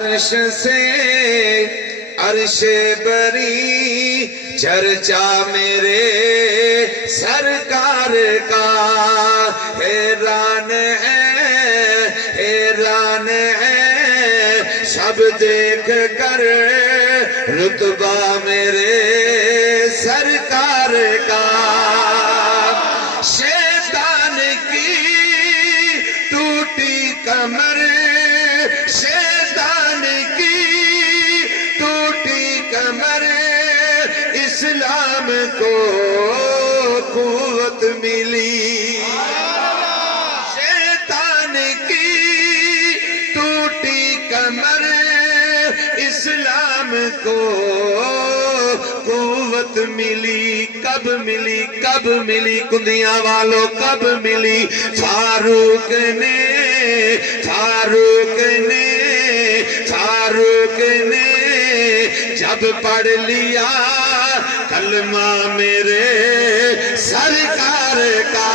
عرش سے عرش بری چرچا میرے سرکار کا حیران ہے سب دیکھ کر رتبہ میرے سرکار کا شیطان کی ٹوٹی کمر شیطان کی ٹوٹی کمر اسلام کو قوت ملی شیطان کی ٹوٹی کمر اسلام کو قوت ملی کب ملی کندیاں والوں کب ملی فاروق نے جب پڑھ لیا کلمہ میرے سرکار کا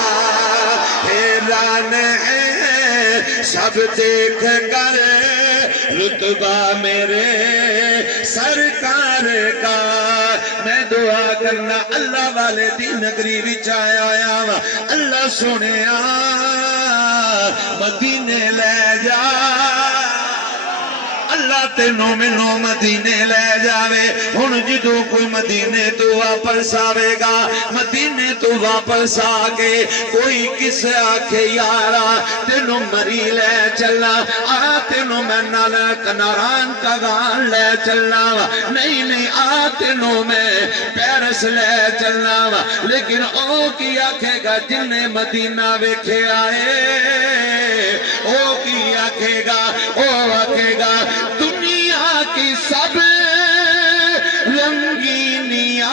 حیران ہے سب دیکھ کر رتبہ میرے سرکار کا میں دعا کرنا اللہ والے دی نگری وچ آیا وا اللہ سنیا مدینے لے جا اللہ تینوں مینوں مدینے لے جاوے ہن جدوں کوئی مدینے تو واپس آوے گا مدینے تو واپس آ کے کوئی کس آکھے یارا تینوں مری لے چلنا آ تینوں میں نال کناران کا گان لے چلنا نہیں آ تینوں میں پیرس لے چلنا لیکن او کی آکھے گا جن نے مدینہ ویکھے آئے او کی آکھے گا او آکھے گا دنیا کی سب رنگینیاں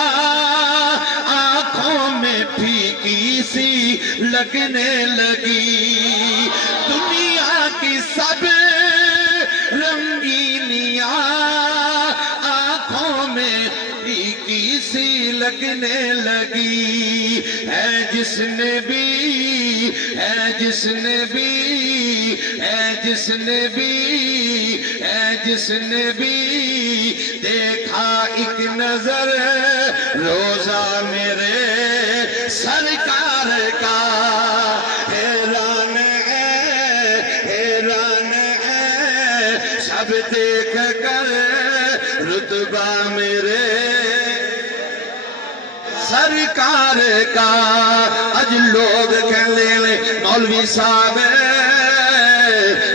آنکھوں میں پھیکی سی لگنے لگی دنیا کی سب رنگینیاں آنکھوں میں پھیکی سی لگنے لگی ہے جس نے بھی دیکھا ایک نظر روزہ میرے سرکار کا حیران ہے سب دیکھ کر رتبہ میرے سرکار کا اج لوگ کہندے نے مولوی صاحب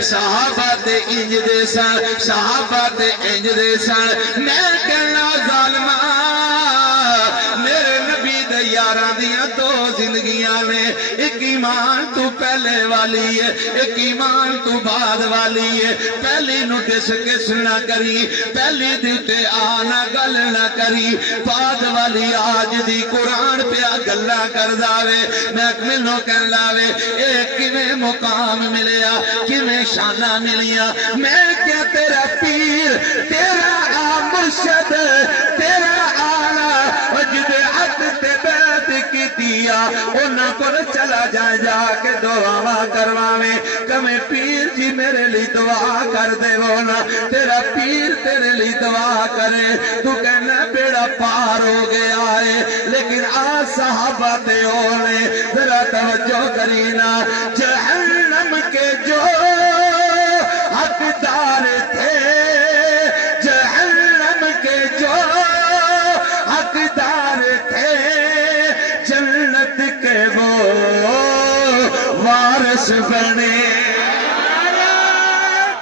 صحابہ تے انج دے سن صحابہ تے انج دے سن میں کہنا ظالما میرے نبی دے یاراں دیاں دو زندگیاں نے ایک ایمان تو پہلے والی ہے ایک ایمان تو بعد والی ہے پہلی نو ڈس کس نہ کری پہلی دیتے آنا گل نہ کری بعد والی آج دی قرآن پہ گلا کر داوے میں ملو کہن لاوے اے کیویں مقام ملیا کیویں شانہ ملیا میں کیا تیرا پیر تیرا مرشد تیرا آلہ وجد عد تے بیعت کی دیا انہاں کو چلا جائے جا کے دعا کرواویں کمیں پیر جی میرے لیے دعا کر دے وہ نا تیرا پیر تیرے لیے دعا کرے تو کہنا بیڑا پار ہو گیا ہے لیکن آ صحابہ تے اونے ذرا توجہ کرینا جہنم کے جو حقدار تھے جہنم کے جو حقدار تھے جنت کے وہ وارث بنے